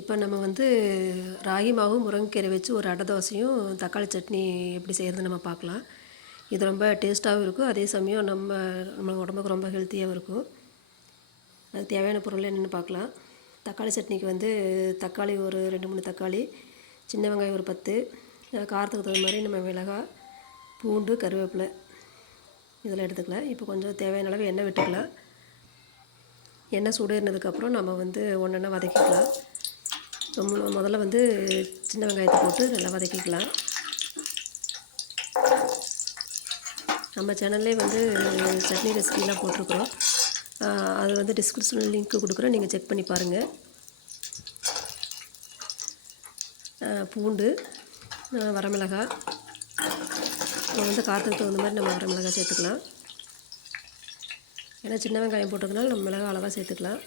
இப்போ நம்ம வந்து ராகி மாவு முருங்கைக்கீரை வச்சு ஒரு அடை தோசையும் தக்காளி சட்னி எப்படி செய்கிறது நம்ம பார்க்கலாம். இது ரொம்ப டேஸ்ட்டாகவும் இருக்கும். அதே சமயம் நம்ம நம்ம உடம்புக்கு ரொம்ப ஹெல்த்தியாகவும் இருக்கும். அதுக்கு தேவையான பொருள் என்னென்னு பார்க்கலாம். தக்காளி சட்னிக்கு வந்து தக்காளி ஒரு ரெண்டு மூணு தக்காளி சின்ன வெங்காயம் ஒரு பத்து காரத்துக்கு தகுந்த மாதிரி நம்ம மிளகாய் பூண்டு கருவேப்பிலை இதெல்லாம் எடுத்துக்கலாம். இப்போ கொஞ்சம் தேவையான அளவு எண்ணெய் விட்டுக்கலாம். எண்ணெய் சூடேறினதுக்கப்புறம் நம்ம வந்து ஒன்றா வதக்கிக்கலாம். முதல்ல வந்து சின்ன வெங்காயத்தை போட்டு நல்லா வதக்கிக்கலாம். நம்ம சேனல்லே வந்து சட்னி ரெசிபிலாம் போட்டிருக்குறோம். அது வந்து டிஸ்கிரிப்ஷனில் லிங்க் கொடுக்குறோம். நீங்கள் செக் பண்ணி பாருங்கள் பூண்டு வரமிளகாய். நம்ம வந்து காரத்துக்கு தகுந்த மாதிரி நம்ம வரமிளகாய் சேர்த்துக்கலாம். ஏன்னா சின்ன வெங்காயம் போட்டதுனால நம்ம மிளகாய் அளவாக சேர்த்துக்கலாம்.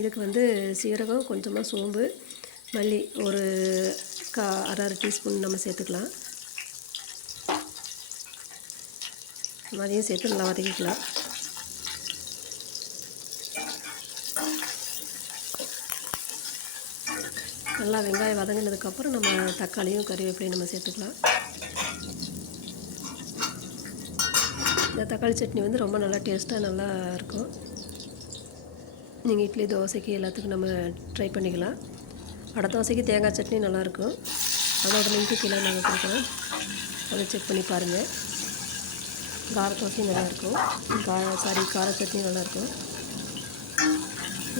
இதுக்கு வந்து சீரகம் கொஞ்சமாக சோம்பு மல்லி ஒரு கா அரை அரை டீஸ்பூன் நம்ம சேர்த்துக்கலாம். அதையும் சேர்த்து நல்லா வதக்கிக்கலாம். நல்லா வெங்காயம் வதங்கினதுக்கப்புறம் நம்ம தக்காளியும் கறிவேப்பிலையும் நம்ம சேர்த்துக்கலாம். இந்த தக்காளி சட்னி வந்து ரொம்ப நல்லா டேஸ்ட்டாக நல்லா இருக்கும். நீங்கள் இட்லி தோசைக்கு எல்லாத்துக்கும் நம்ம ட்ரை பண்ணிக்கலாம். வடை தோசைக்கு தேங்காய் சட்னி நல்லாயிருக்கும். அதோட லிங்க்கு கீழே நாங்கள் கொடுக்குறோம் அதை செக் பண்ணி பாருங்கள் கார தோசையும் நல்லாயிருக்கும். கா சாரி கார சட்னி நல்லாயிருக்கும்.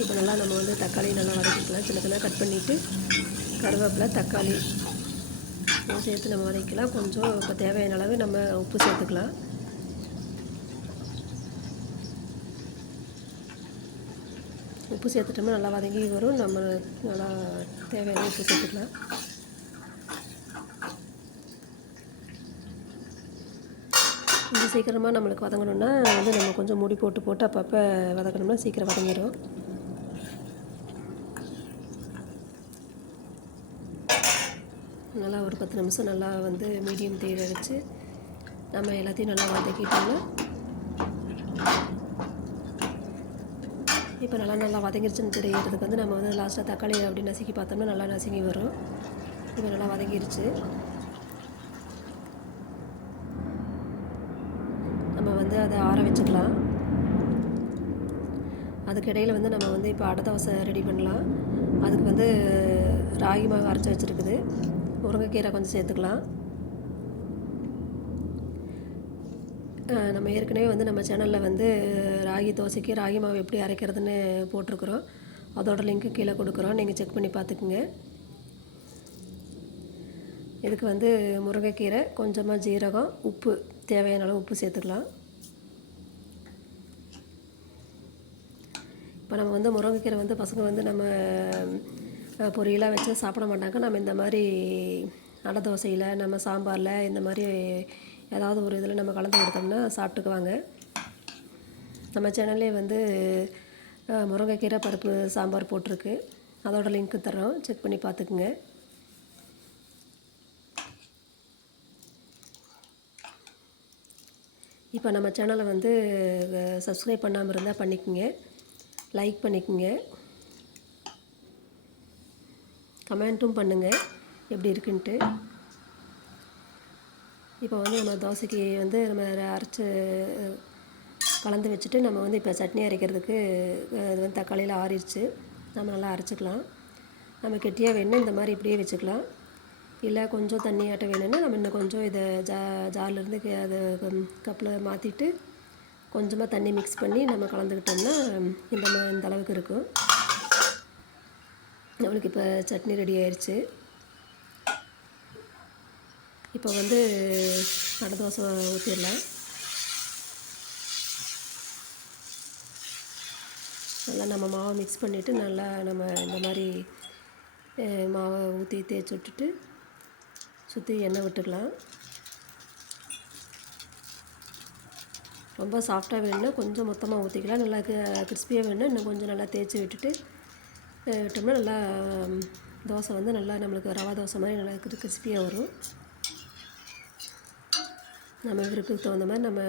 இப்போ நல்லா நம்ம வந்து தக்காளி நல்லா வதக்கிக்கலாம் சின்ன சின்ன கட் பண்ணிவிட்டு கருவேப்பிலை தக்காளி சேர்த்து நம்ம வதக்கிக்கலாம். கொஞ்சம் இப்போ தேவையான அளவு நம்ம உப்பு சேர்த்துக்கலாம். உப்பு சேர்த்துட்டோம்னா நல்லா வதங்கி வரும். நம்ம நல்லா தேவையான உப்பு சேர்த்துக்கலாம். கொஞ்சம் சீக்கிரமாக நம்மளுக்கு வதங்கணும்னா வந்து நம்ம கொஞ்சம் மூடி போட்டு போட்டு அப்பப்போ வதக்கணும்னா சீக்கிரம் வதங்கிடும் நல்லா ஒரு பத்து நிமிஷம் நல்லா வந்து மீடியம் தீயில வச்சு நம்ம எல்லாத்தையும் நல்லா வதக்கிட்டோம்னா இப்போ நல்லா நல்லா வதங்கிருச்சுன்னு தெரியறதுக்கு வந்து நம்ம வந்து லாஸ்ட்டாக தக்காளி அப்படி நசுக்கி பார்த்தோம்னா நல்லா நசுங்கி வரும். இப்போ நல்லா வதங்கிருச்சு. நம்ம வந்து அதை ஆற வச்சுக்கலாம். அதுக்கு இடையில் வந்து நம்ம வந்து இப்போ அடை தோசை ரெடி பண்ணலாம். அதுக்கு வந்து ராகி மாவு அரைச்சி வச்சுருக்குது. முருங்கைக்கீரை கொஞ்சம் சேர்த்துக்கலாம். நம்ம ஏற்கனவே வந்து நம்ம சேனலில் வந்து ராகி தோசைக்கு ராகி மாவு எப்படி அரைக்கிறதுன்னு போட்டிருக்குறோம். அதோட லிங்க்கு கீழே கொடுக்குறோம். நீங்கள் செக் பண்ணி பார்த்துக்குங்க. இதுக்கு வந்து முருங்கைக்கீரை கொஞ்சமாக ஜீரகம் உப்பு தேவையான அளவு உப்பு சேர்த்துக்கலாம். இப்போ நம்ம வந்து முருங்கைக்கீரை வந்து பசங்க வந்து நம்ம பொரியலாக வச்சு சாப்பிட மாட்டாங்க. நம்ம இந்த மாதிரி அடை தோசையில் நம்ம சாம்பாரில் இந்த மாதிரி ஏதாவது ஒரு இதில் நம்ம கலந்து கொடுத்தோம்னா சாப்பிட்டுக்குவாங்க. நம்ம சேனல்லே வந்து முருங்கைக்கீரை பருப்பு சாம்பார் போட்டிருக்கு. அதோட லிங்க்கு தரோம் செக் பண்ணி பார்த்துக்குங்க. இப்போ நம்ம சேனலை வந்து சப்ஸ்கிரைப் பண்ணாமல் இருந்தால் பண்ணிக்கோங்க. லைக் பண்ணிக்கோங்க. கமெண்ட்டும் பண்ணுங்கள் எப்படி இருக்குன்ட்டு. இப்போ வந்து நம்ம தோசைக்கு வந்து நம்ம அரைச்சி கலந்து வச்சுட்டு நம்ம வந்து இப்போ சட்னி அரைக்கிறதுக்கு அது இது வந்து தக்காளியில் ஆறிடுச்சு. நம்ம நல்லா அரைச்சிக்கலாம். நம்ம கெட்டியாக வேணும்னா இந்த மாதிரி இப்படியே வச்சுக்கலாம். இல்லை கொஞ்சம் தண்ணியாட்ட வேணும்னா நம்ம இன்னும் கொஞ்சம் இதை ஜா ஜார்லேருந்து அதை கப்பில் மாற்றிட்டு கொஞ்சமாக தண்ணி மிக்ஸ் பண்ணி நம்ம கலந்துக்கிட்டோம்னா இந்த இந்த அளவுக்கு இருக்கும். நம்மளுக்கு இப்போ சட்னி ரெடி ஆயிடுச்சு இப்போ வந்து கடை தோசை ஊற்றிடலாம் நல்லா நம்ம மாவை மிக்ஸ் பண்ணிவிட்டு நல்லா நம்ம இந்த மாதிரி மாவை ஊற்றி தேய்ச்சி விட்டுட்டு சுற்றி எண்ணெய் விட்டுக்கலாம். ரொம்ப சாஃப்டாக வேணும்னா கொஞ்சம் மொத்தமாக ஊற்றிக்கலாம் நல்லா கிறிஸ்பியாக வேணும்னா இன்னும் கொஞ்சம் நல்லா தேய்ச்சி விட்டுட்டு விட்டோம்னா நல்லா தோசை வந்து நல்லா நம்மளுக்கு ரவா தோசை மாதிரி நல்லா கிறிஸ்பியாக வரும். நம்ம விருப்பத்துக்கு தகுந்த மாதிரி நம்ம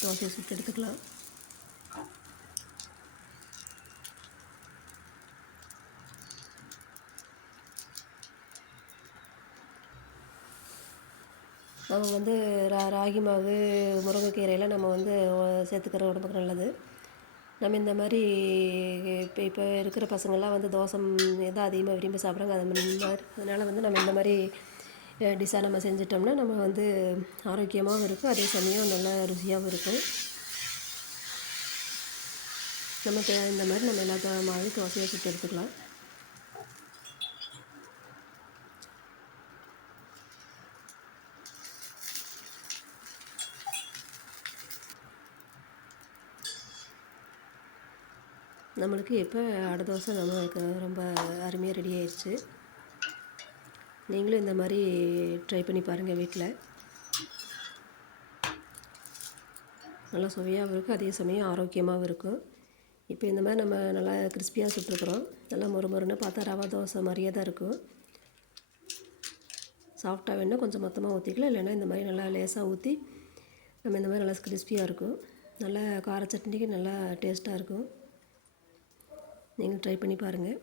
தோசையை சுட்டு எடுத்துக்கலாம். நம்ம வந்து ரா ராகி மாவு முருங்கைக்கீரையில் நம்ம வந்து சேர்த்துக்கிற உடம்புக்கு நல்லது. நம்ம இந்த மாதிரி இப்போ இப்போ இருக்கிற பசங்கள்லாம் வந்து தோசை எதாவது அதிகமாக விரும்பி சாப்பிட்றாங்க. அது மாதிரி அதனால் வந்து நம்ம இந்த மாதிரி டிஷ்ஷாக நம்ம செஞ்சிட்டோம்னா நம்ம வந்து ஆரோக்கியமாகவும் இருக்கும் அதே சமயம் நல்லா ருசியாகவும் இருக்கும் நம்ம இந்த மாதிரி நம்ம எல்லா மாதிரி தோசையை சுட்டு எடுத்துக்கலாம் நம்மளுக்கு இப்போ அடை தோசை நம்மளுக்கு ரொம்ப அருமையாக ரெடி ஆயிடுச்சு நீங்களும் இந்த மாதிரி ட்ரை பண்ணி பாருங்கள் வீட்டில் நல்லா சுவையாகவும் இருக்கும். அதே சமயம் ஆரோக்கியமாகவும் இருக்கும். இப்போ இந்த மாதிரி நம்ம நல்லா கிறிஸ்பியாக சுட்டுருக்குறோம். நல்லா மொறு மொறுன்னு பார்த்தா ரவா தோசை மாதிரியே தான் இருக்கும். சாஃப்டாக வேணால் கொஞ்சம் மொத்தமாக ஊற்றிக்கலாம் இல்லைன்னா இந்த மாதிரி நல்லா லேசாக ஊற்றி நம்ம இந்த மாதிரி நல்லா கிறிஸ்பியாக இருக்கும். நல்லா கார சட்னிக்கு நல்லா டேஸ்ட்டாக இருக்கும். நீங்கள் ட்ரை பண்ணி பாருங்கள்